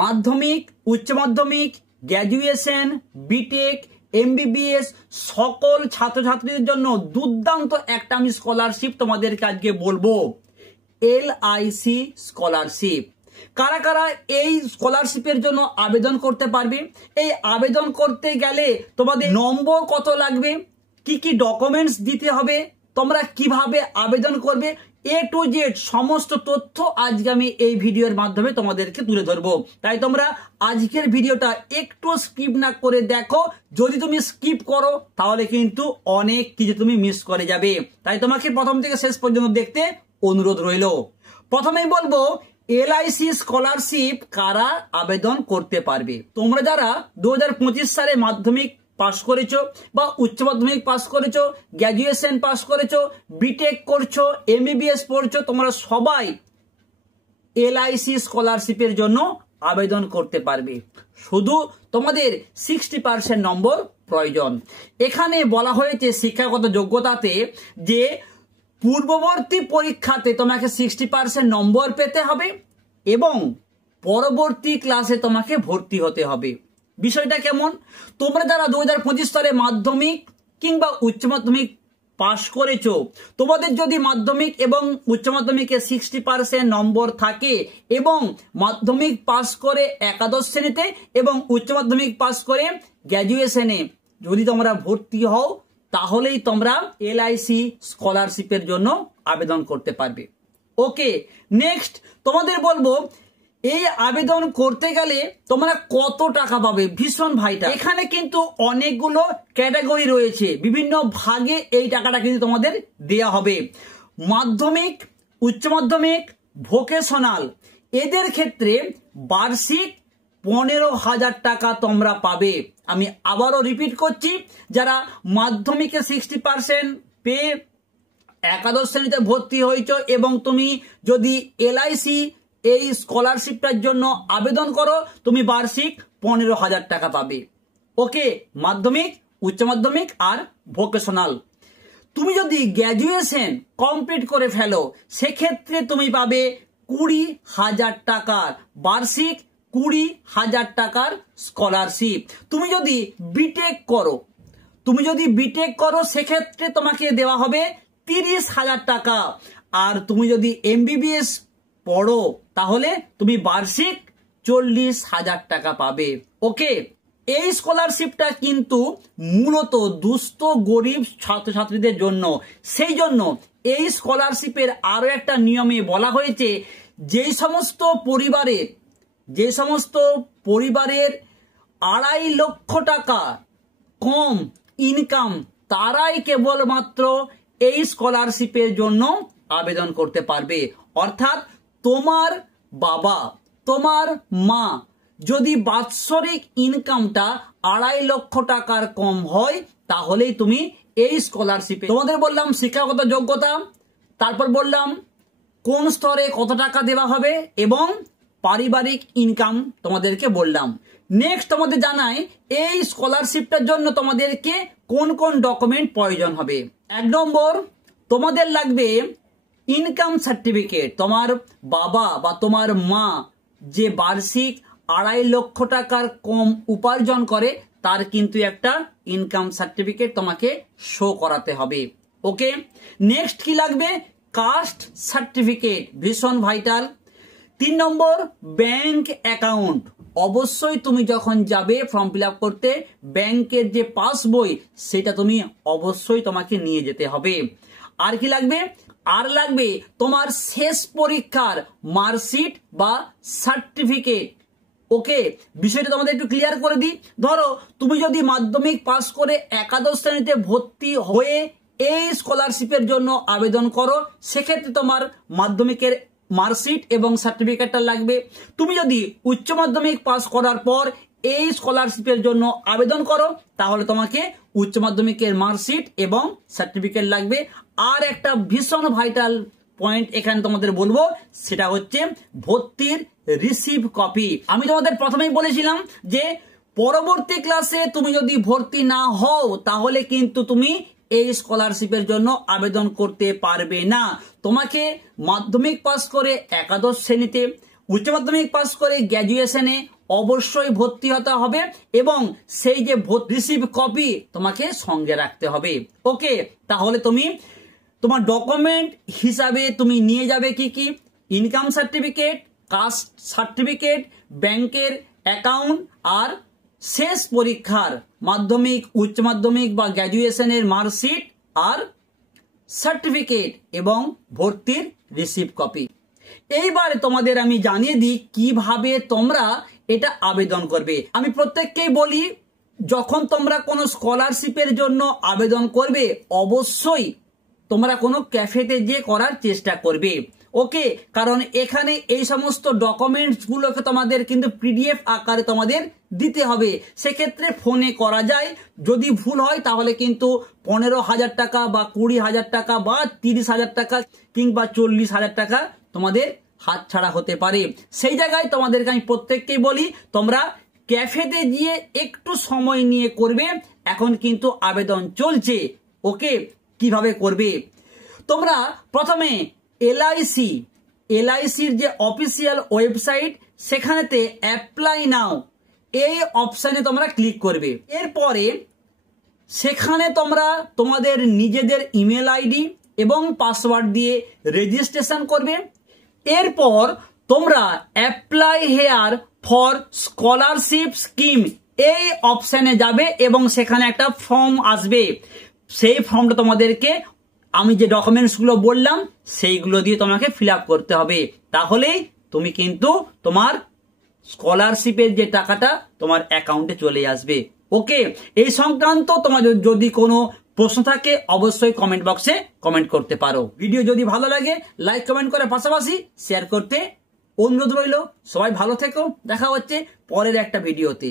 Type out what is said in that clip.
মাধ্যমিক, উচ্চ মাধ্যমিক, গ্র্যাজুয়েশন, বিটেক, এমবিবিএস সকল ছাত্রছাত্রীদের জন্য দুর্দান্ত একটা আমি স্কলারশিপ তোমাদেরকে আজকে বলবো, এলআইসি স্কলারশিপ। কারা কারা এই স্কলারশিপের জন্য আবেদন করতে পারবে? এই আবেদন করতে গেলে তোমাদের নম্বর কত লাগবে, কি কি ডকুমেন্টস দিতে হবে, তোমরা কিভাবে আবেদন করবে, এ টু জেড সমস্ত তথ্য আজকে আমি এই ভিডিওর মাধ্যমে তোমাদেরকে তুলে ধরবো। তাই তোমরা আজকের ভিডিওটা একটু স্কিপ না করে দেখো। যদি তুমি স্কিপ করো তাহলে কিন্তু অনেক কিছু তুমি মিস করে যাবে। তাই তোমাকে প্রথম থেকে শেষ পর্যন্ত দেখতে অনুরোধ রইল। প্রথমেই বলবো এলআইসি স্কলারশিপ কারা আবেদন করতে পারবে। তোমরা যারা 2025 সালে মাধ্যমিক পাস করেছো বা উচ্চ মাধ্যমিক পাস করেছো, গ্র্যাজুয়েশন পাস করেছো, বিটেক করছো, এমবিবিএস পড়ছো, তোমরা সবাই এলআইসি স্কলারশিপের জন্য আবেদন করতে পারবে। শুধু তোমাদের 60% নম্বর প্রয়োজন। এখানে বলা হয়েছে শিক্ষাগত যোগ্যতাতে যে পূর্ববর্তী পরীক্ষাতে তোমাকে 60% নম্বর পেতে হবে এবং পরবর্তী ক্লাসে তোমাকে ভর্তি হতে হবে। বিষয়টা কেমন? তোমরা যারা 2025 সালে মাধ্যমিক কিংবা উচ্চ মাধ্যমিক পাশ করেছো, তোমাদের যদি মাধ্যমিক এবং উচ্চ মাধ্যমিকে 60% নম্বর থাকে এবং মাধ্যমিক পাস করে একাদশ শ্রেণীতে এবং উচ্চ মাধ্যমিক পাস করে গ্র্যাজুয়েশনে যদি তোমরা ভর্তি হও, তাহলেই তোমরা এলআইসি স্কলারশিপের জন্য আবেদন করতে পারবে। ওকে, নেক্সট তোমাদের বলবো এই আবেদন করতে গেলে তোমরা কত টাকা পাবে। ভীষণ ভাইটা, এখানে কিন্তু অনেকগুলো ক্যাটাগরি রয়েছে, বিভিন্ন ভাগে এই টাকাটা কিন্তু তোমাদের দেয়া হবে। মাধ্যমিক, উচ্চ মাধ্যমিক, ভোকেশনাল এদের ক্ষেত্রে বার্ষিক 15,000 টাকা তোমরা পাবে। আমি আবারও রিপিট করছি, যারা মাধ্যমিকে 60% পেয়ে একাদশ শ্রেণীতে ভর্তি হয়েছো এবং তুমি যদি এলআইসি এই স্কলারশিপটার জন্য আবেদন করো, তুমি বার্ষিক 15,000 টাকা পাবে। ওকে, মাধ্যমিক, উচ্চ মাধ্যমিক আর ভোকেশনাল। তুমি যদি গ্র্যাজুয়েশন কমপ্লিট করে ফেলো, সেক্ষেত্রে তুমি পাবে 20,000 টাকার বার্ষিক 20,000 টাকার স্কলারশিপ। তুমি যদি বিটেক করো সেক্ষেত্রে তোমাকে দেওয়া হবে 30,000 টাকা। আর তুমি যদি এমবিবিএস পড়ো তাহলে তুমি বার্ষিক 40,000 টাকা পাবে। ওকে, এই স্কলারশিপটা কিন্তু মূলত দুস্থ গরিব ছাত্রছাত্রীদের জন্য। সেই জন্য এই স্কলারশিপের আরো একটা নিয়মে বলা হয়েছে, যে সমস্ত পরিবারের 2.5 লক্ষ টাকা কম ইনকাম, তারাই কেবলমাত্র এই স্কলারশিপের জন্য আবেদন করতে পারবে। অর্থাৎ তোমার বাবা, তোমার মা যদি বাৎসরিক ইনকামটা 2.5 লক্ষ টাকার কম হয়, তাহলেই তুমি এই স্কলারশিপে। তোমাদের বললাম শিক্ষাগত যোগ্যতা, তারপর বললাম কোন স্তরে কত টাকা দেওয়া হবে এবং পারিবারিক ইনকাম তোমাদেরকে বললাম। নেক্সট তোমাদের জানাই এই স্কলারশিপটার জন্য তোমাদেরকে কোন কোন ডকুমেন্ট প্রয়োজন হবে। 1 নম্বর, তোমাদের লাগবে ইনকাম সার্টিফিকেট। তোমার বাবা বা তোমার মা যে বার্ষিক 2.5 লক্ষ টাকার কম উপার্জন করে, তার কিন্তু একটা ইনকাম সার্টিফিকেট তোমাকে শো করাতে হবে। ওকে, নেক্সট কি লাগবে? কাস্ট সার্টিফিকেট, ভীষণ ভাইটাল। 3 নম্বর, ব্যাংক অ্যাকাউন্ট। অবশ্যই তুমি যখন যাবে ফর্ম ফিল আপ করতে, ব্যাংকের যে পাসবই সেটা তুমি অবশ্যই তোমাকে নিয়ে যেতে হবে। আর কি লাগবে? আর লাগবে তোমার শেষ পরীক্ষার মার্কশিট বা সার্টিফিকেট। ওকে, বিষয়টা তোমাদের একটু ক্লিয়ার করে দিই। ধরো তুমি যদি মাধ্যমিক পাস করে একাদশ শ্রেণীতে ভর্তি হয়ে এই স্কলারশিপের জন্য আবেদন করো, সেক্ষেত্রে তোমার মাধ্যমিকের মার্কশিট এবং সার্টিফিকেটটা লাগবে। তুমি যদি উচ্চ মাধ্যমিক পাস করার পর এই স্কলারশিপের জন্য আবেদন করো, তাহলে তোমাকে উচ্চ মাধ্যমিকের মার্কশিট এবং সার্টিফিকেট লাগবে। আর একটা ভীষণ ভাইটাল পয়েন্ট এখানে তোমাদের বলবো, সেটা হচ্ছে ভর্তির রিসিভ কপি। আমি তোমাদের প্রথমেই বলেছিলাম যে পরবর্তী ক্লাসে তুমি যদি ভর্তি না হও, তাহলে কিন্তু তুমি এই স্কলারশিপের জন্য আবেদন করতে পারবে না। তোমাকে মাধ্যমিক পাস করে একাদশ শ্রেণীতে, উচ্চ মাধ্যমিক পাস করে গ্র্যাজুয়েশনে অবশ্যই ভর্তি হতে হবে এবং সেই যে রিসিভ কপি তোমাকে সঙ্গে রাখতে হবে। ওকে, তাহলে তুমি তোমার ডকুমেন্ট হিসাবে তুমি নিয়ে যাবে কি কি? ইনকাম সার্টিফিকেট, কাস্ট সার্টিফিকেট, ব্যাংকের অ্যাকাউন্ট, আর শেষ পরীক্ষার মাধ্যমিক, উচ্চ মাধ্যমিক বা গ্র্যাজুয়েশনের মার্কশিট আর সার্টিফিকেট এবং ভর্তির রিসিভ কপি। এইবারে তোমাদের আমি জানিয়ে দিই কিভাবে তোমরা এটা আবেদন করবে। আমি প্রত্যেককেই বলি, যখন তোমরা কোনো স্কলারশিপের জন্য আবেদন করবে অবশ্যই তোমরা কোনো ক্যাফেতে গিয়ে করার চেষ্টা করবে। ওকে, কারণ এখানে এই সমস্ত ডকুমেন্টস গুলোকে তোমাদের কিন্তু পিডিএফ আকারে তোমাদের দিতে হবে। সেক্ষেত্রে ফোনে করা যায়, যদি ভুল হয় তাহলে কিন্তু 15,000 টাকা বা 20,000 টাকা বা 30,000 টাকা কিংবা 40,000 টাকা তোমাদের হাতছাড়া হতে পারে। সেই জায়গায় তোমাদেরকে আমি প্রত্যেককেই বলি, তোমরা ক্যাফেতে গিয়ে একটু সময় নিয়ে করবে। এখন কিন্তু আবেদন চলছে। ওকে, কিভাবে করবে? তোমরা প্রথমে এলআইসির যে অফিসিয়াল ওয়েবসাইট, সেখানেতে অ্যাপ্লাই নাও এই অপশানে তোমরা ক্লিক করবে। এরপরে সেখানে তোমরা তোমাদের নিজেদের ইমেল আইডি এবং পাসওয়ার্ড দিয়ে রেজিস্ট্রেশন করবে। এরপর তোমরা apply here for scholarship scheme এই অপশানে যাবে এবং সেখানে একটা ফর্ম আসবে। সেই ফর্মটা তোমাদেরকে আমি যে ডকুমেন্টসগুলো বললাম সেইগুলো দিয়ে তোমাকে ফিল আপ করতে হবে। তাহলেই তুমি কিন্তু তোমার স্কলারশিপের যে টাকাটা তোমার অ্যাকাউন্টে চলে আসবে। ওকে, এই সংক্রান্ত তোমার যদি কোনো প্রশ্ন থাকে অবশ্যই কমেন্ট বক্সে কমেন্ট করতে পারো। ভিডিও যদি ভালো লাগে লাইক কমেন্ট করার পাশাপাশি শেয়ার করতে অনুরোধ রইল। সবাই ভালো থেকো, দেখা হচ্ছে পরের একটা ভিডিওতে।